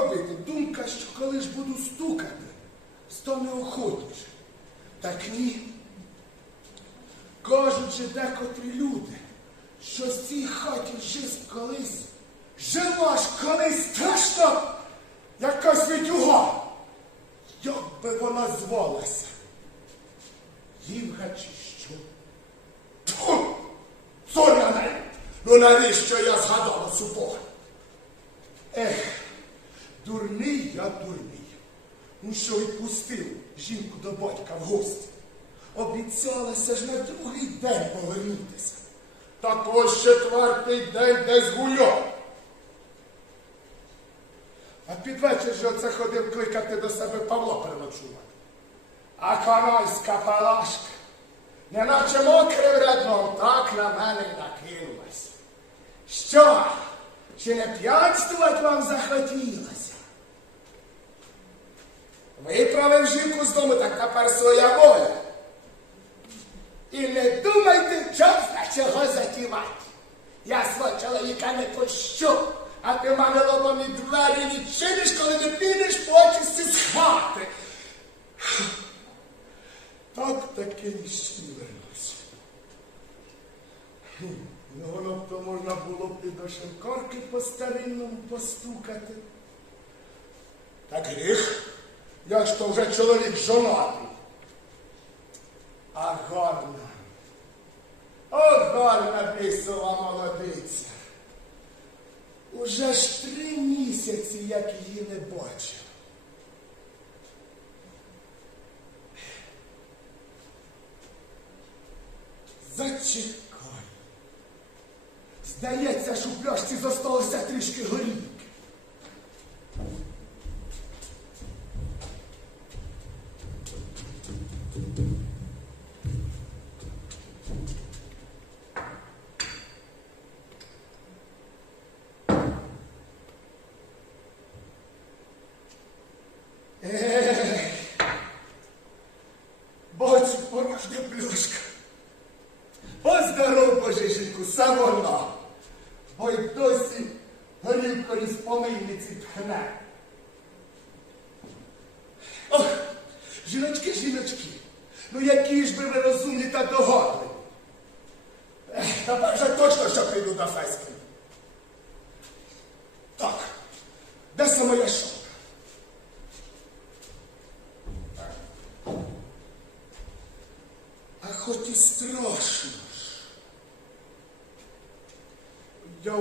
робити. Думка, що коли ж буду стукати, став неохотніше. Так ні. Кажуть же декотрі люди, що в цій хаті жизнь колись жила ж колись страшно якась відюга. Як би вона звалася? Ївга чи що? Тьфу! Зоряне! Ну навіщо я згадала супога? Ех, дурний я дурний. Ну що відпустив жінку до батька в гості. Обіцялася ж на другий день повернутися. Так ось четвертий день десь гуляв. А під вечір же оце ходив кликати до себе Павла переночувати. А канальська палашка, неначе мокрим рядном, так на мене накинулась. Що? Чи не п'янствувати вам захотілося? Жінку з дому, так тепер своя воля. І не думайте, чорна чого затівати. Я свого чоловіка не пущу, а ти мене лобом і двері відчиниш, коли не підеш почисти з хати. Так таки. Хм, Ну, воно б то можна було б і до шинкарки по старинному постукати. Так гріх, я ж то вже чоловік жонатий. А гарна. О, гарна бісова молодиця. Уже ж три місяці, як її не бачив. Зачекай. Здається, що в пляшці зосталося трішки горілки. Ех, Бачу, порожня пляшка. Поздоров, божишеньку, сам вона. Бо й досі горілкою з помийниці тхне. Ох, жіночки, жіночки, ну які ж би ви розумні та догадливі. Ех, Тепер вже точно, що прийду до Феськи. Так, де це моя шапка? А хоч і страшно ж. Я,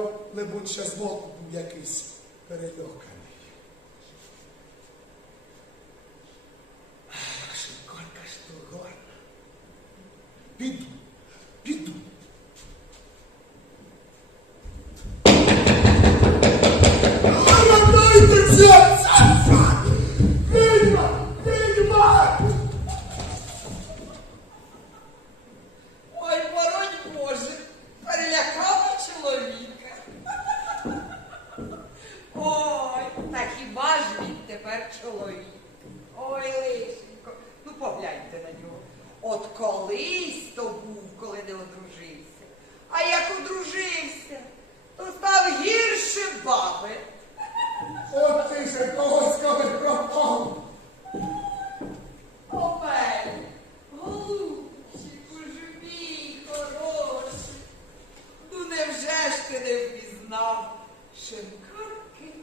мабуть, ще збоку був якийсь переляканий. Ах, Шинкарка ж то гарна. Піду, піду. Рятуйтеся! Відьма! Відьма! Ой, боронь Боже, перелякала чоловіка. Ой, та хіба ж він тепер чоловік? Ой, лишенько, ну погляньте на нього. От колись то був, коли не одружився. А як одружився, то став гірше баби. От ти ще когось коли пропав. Омель, голубчику ж мій хороший. Ну невже ж ти не впізнав шинкарки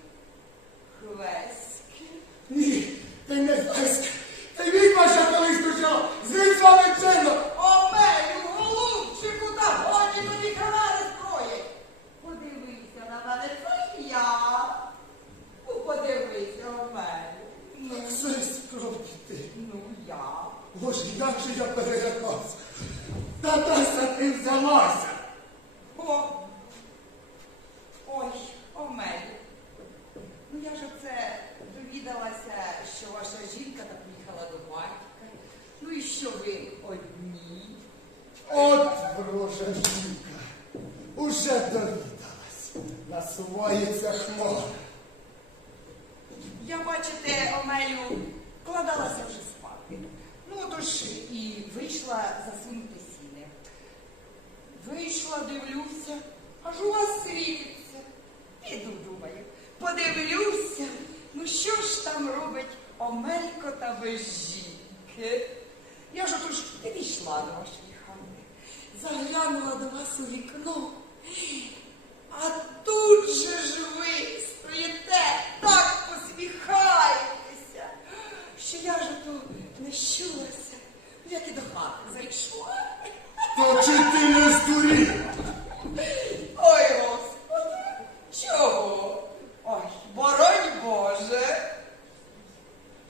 хвеськи? Ні, ти не знаєш. Ти відьма, що колись дружила. Звідь з вами чинно. Омелю, голубчику, та годі тобі канали строїть. Подивися на мене, це я. Ну, подивися, Омелю. Ну, це справді ти. Ну, я. Боже, як же я перелякався. Та Тася ти взялася. О! Ой, Омелі. Ну я ж оце довідалася, що ваша жінка так приїхала до батька. Ну і що ви одні? От ворожа жінка. Уже довідалась. Насувається хмара.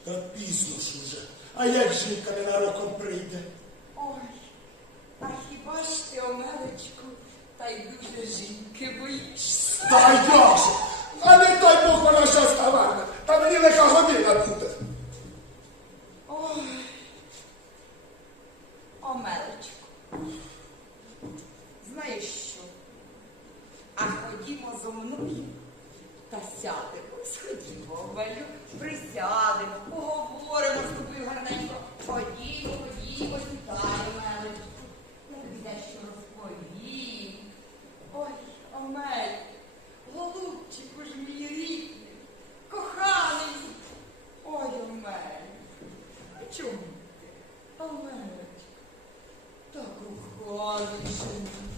Та пізно ж уже. А як жінка ненароком прийде? Ой, а хіба ж ти, Омелечку, та й дуже жінки боїшся? Та як же? А не дай Бог вона щас ставати, та мені лиха година тут. Amen.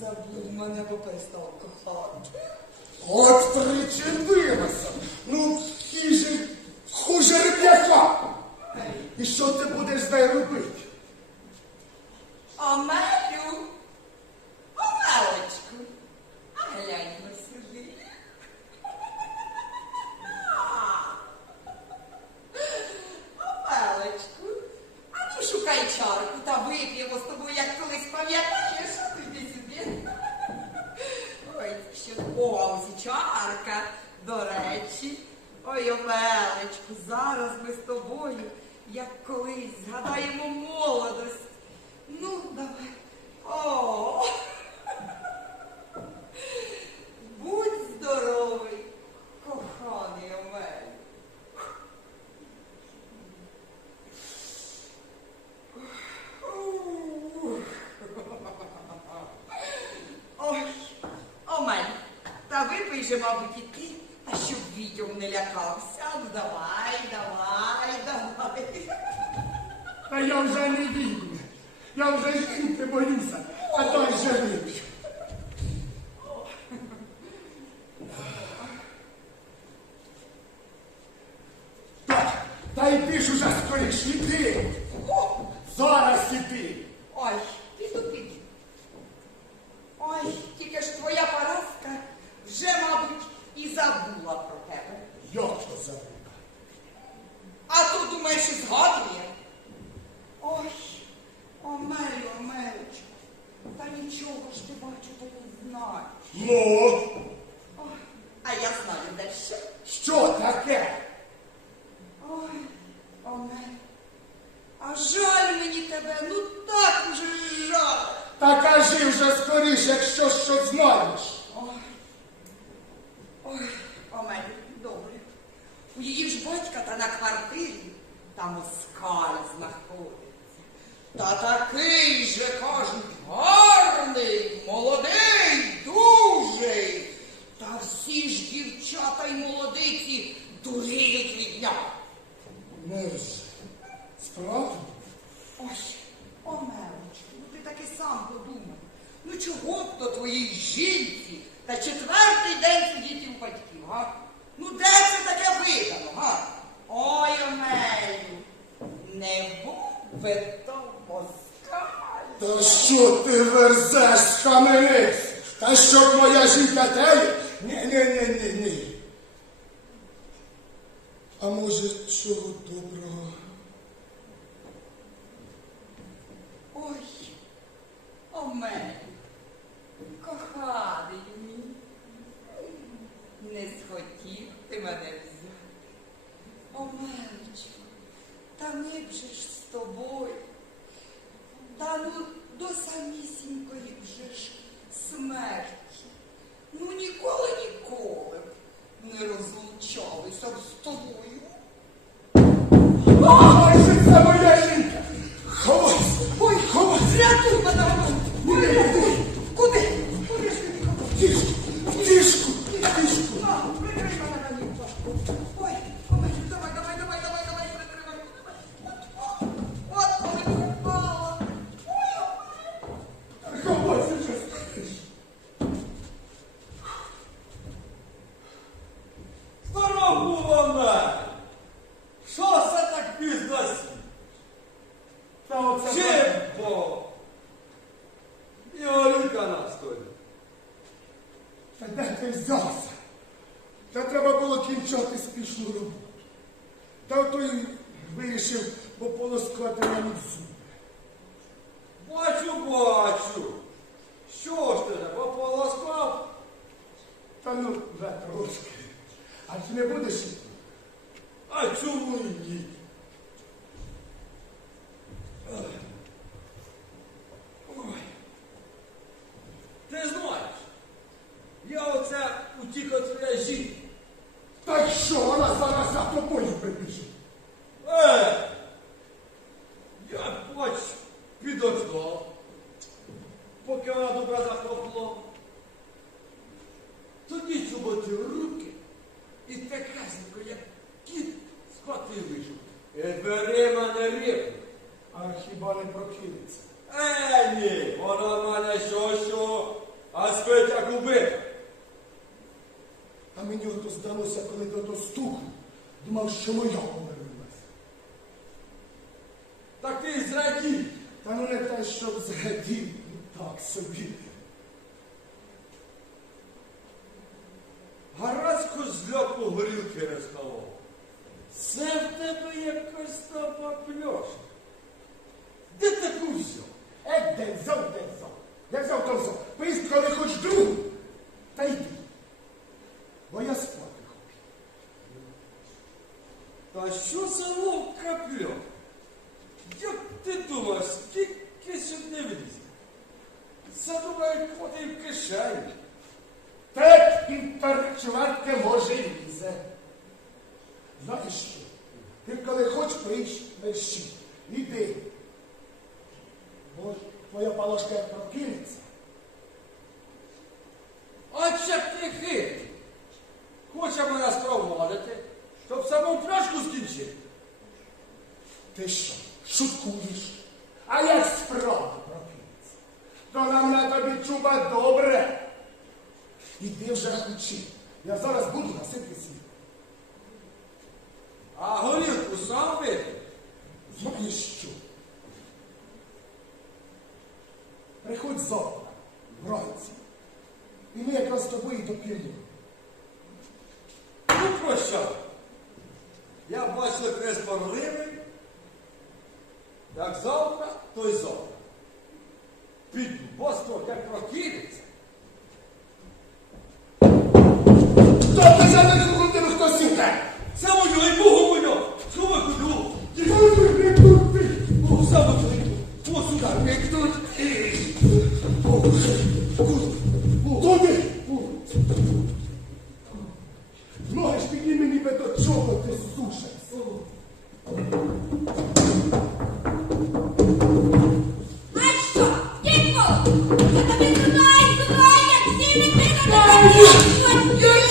забув мене, бо перестав кохати. От причепилася. Ну, хіже хуже реп'яка. І що ти будеш з нею робити? А мене вже, мабуть, іти, а щоб відьом не лякався. Ну давай, давай, давай. Та я вже не відьма, я вже жити боюся, а той живий. я знаю дещо. Що таке? Ой, Оме, а жаль мені тебе, ну так вже жаль. Та кажи вже скоріш, якщо щось знаєш. Ой, ой, Оме, добре. У її ж батька та на квартирі там москаль знаходиться. Та такий же кажуть гарний, молодий, дужий. Всі ж дівчата й молодиці дуріють від дня. Мерз, справді? Ой, Омелочку, ну ти таки сам подумай. Ну чого б то твоїй жінці та четвертий день сидіти у батьків, га? Ну де це таке видано, га? Ой, Омелю, не був би то москаль. Та що ти верзеш, хамелець? Та щоб моя жінка теє? не-не-не-не-не. А может, чего доброго? оця утіка твоя жінка. Та й що вона зараз на тобою прибіже? Е, э, я бачу, підождав. 什么药 Yeah.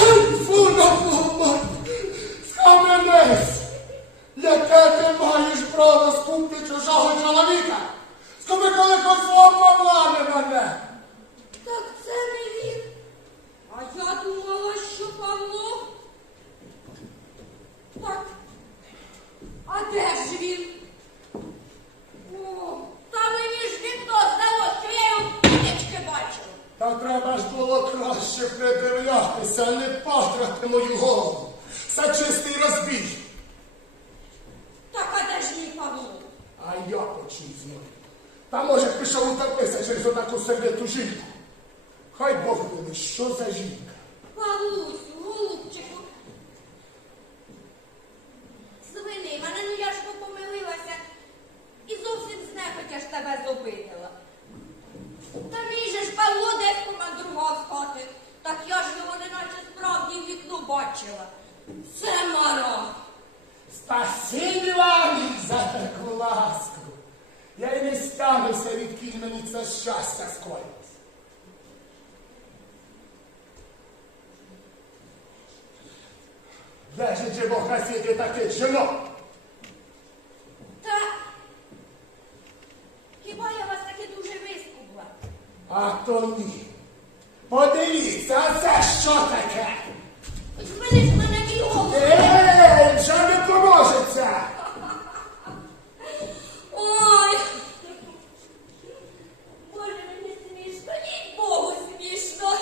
Тебе зупинила. Та мій же ж Павло десь помандрував хати. Так я ж його неначе справді в вікно бачила. Це мара. Спасибі вам за таку ласку. Я й не стануся, відкіль мені це щастя скоїться. Де ж же Бог на світі таких жінок? Та хіба я вас таки дуже вискубла? А то ні. Подивіться, а це що таке? Звели ж мене мій. Ей, вже не поможеться. Ой! Боже, мені смішно, їй Богу смішно.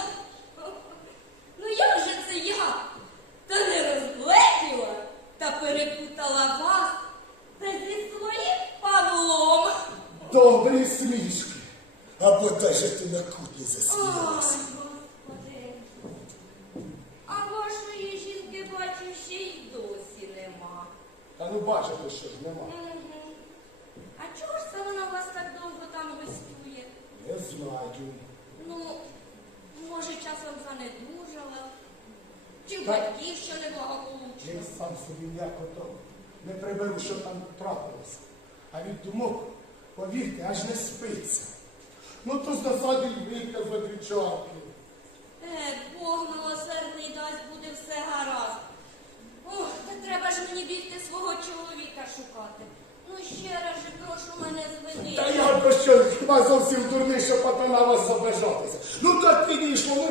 Ну як же це я? Та не розгледіла та перепутала вас Добрі смішки. Або даже ти на Ой, засміялася. Господи. А вашої жінки бачу ще й досі нема. Та ну бачите, що ж нема. Мгм. А чого ж це вона у вас так довго там гостює? Не знаю. Ну, може, часом занедужала, чи в Так. батьків що неблагополучно. Я сам собі ніяко то не приберу, що там трапилося. А від думок, повірте, аж не спиться. Ну то з досади вийде за двічарки. Е, Бог милосердний дасть, буде все гаразд. Ох, та треба ж мені бігти свого чоловіка шукати. Ну ще раз же прошу мене звини. Та я то що, хіба зовсім дурний, що на вас забежатися. Ну так підійшло, не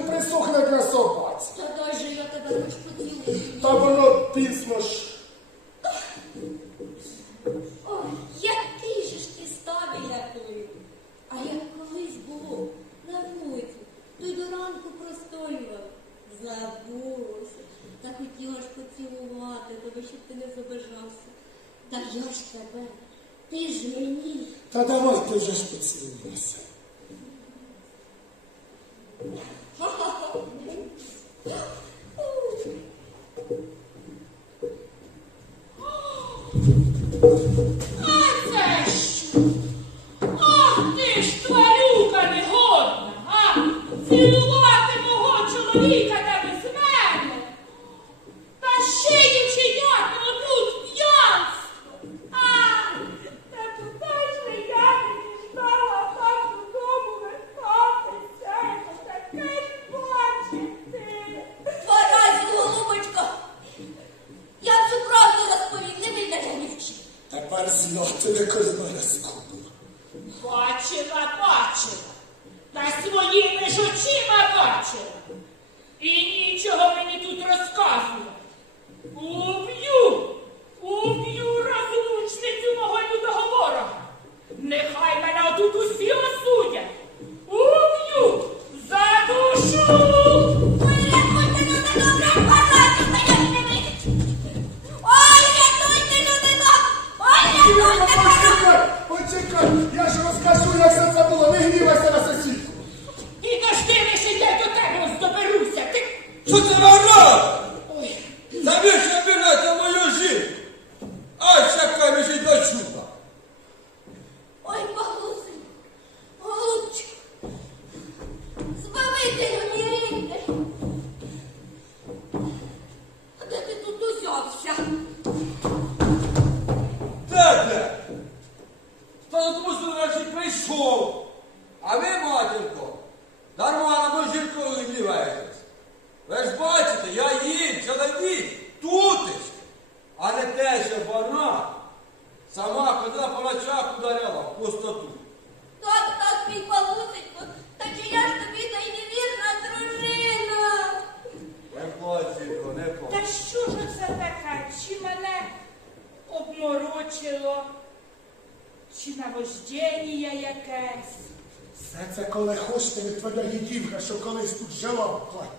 твоя що колись тут жила в хаті.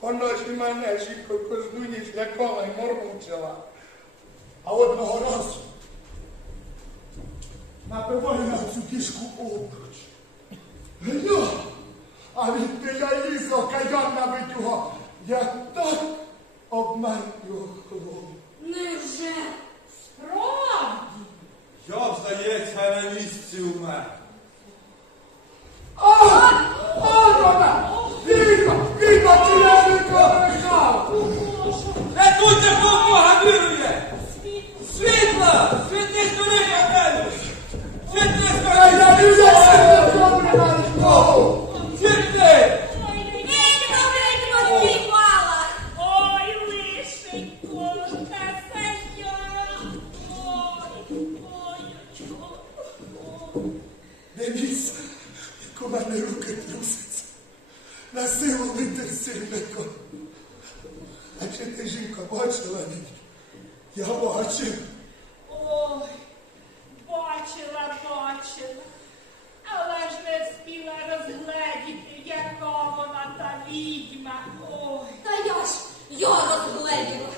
Воно ж і мене кожну ніч лякала і мормучила. А одного разу напиваю на цю кішку обруч. Гля! А відти я лізла, каянна видюга. Я так обмер його голову. Невже? Справді? Я здається, на місці умер. А! А, вона! Відьма! Відьма, чи я нікого брехав! Рятуйте, в Бога вірує! Світла! Світи скорей, На силу витер сильником. А чи ти жінка бачила ні? Я бачив. Ой, бачила, бачила, але ж не встигла розгледіти, яка вона та відьма. Ой, Та я ж, я розгледіла.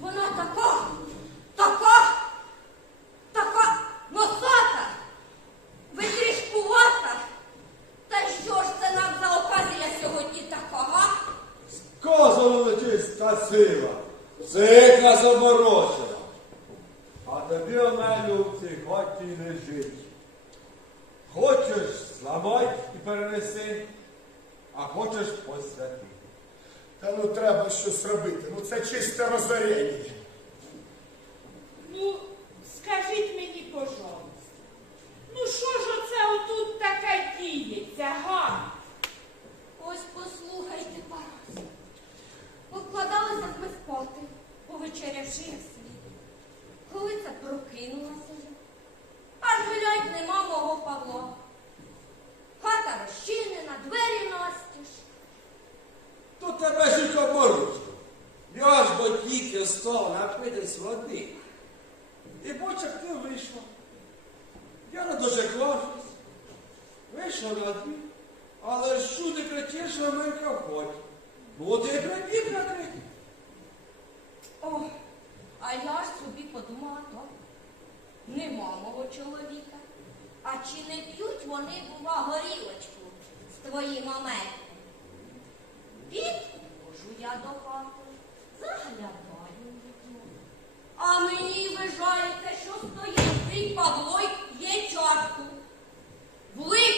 Вона така, така, така носата, витрішкувата. Та що ж це нам за оказія сьогодні така, га? Сказано нечиста сила, зика заморочила. А тобі, Омелю, в цій хаті не жить. Хочеш зламай і перенеси, а хочеш посвяти. Та ну треба щось робити. Ну це чисте розорення. ну, скажіть мені, пожалуйста, ну що ж оце отут таке діється, га? Ось послухайте, Парась. Покладалися ми спати, повечерявши як слід. Коли це прокинулася аж глядь нема мого Павла. Хата розчинена, двері настіж. То тебе жінка поручила. Я ж бо тільки став напитись води. І бач, як ти вийшла. Я не дожеклавшись. Вийшла на двір, але ж чуди кричиш, що Америка входить. Ну я прибіг на третій. О, а я ж собі подумала так. Нема мого чоловіка. А чи не п'ють вони, бува, горілочку з твоїм Америком? Підходжу я до хати. А мені вважається, що стоїть цей Павлой є чарку. Влетіла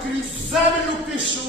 Chrysalis Lupis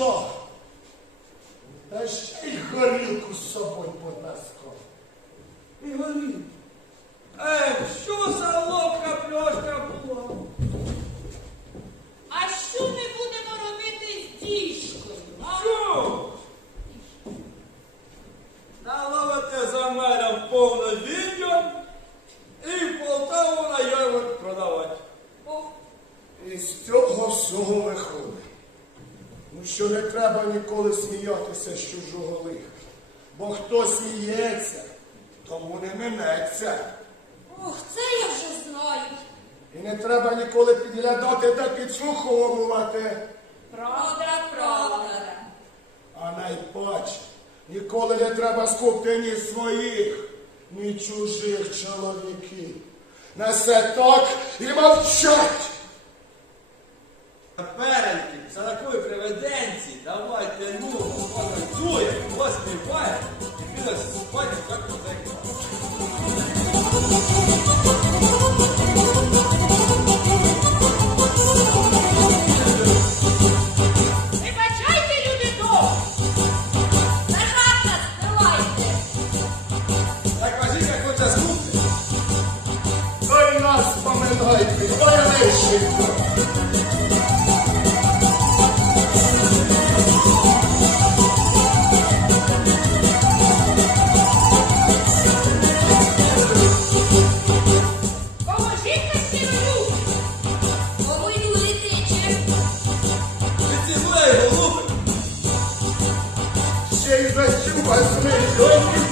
Ніколи не треба скупти ні своїх, ні чужих чоловіків. Несе так і мовчать. Go.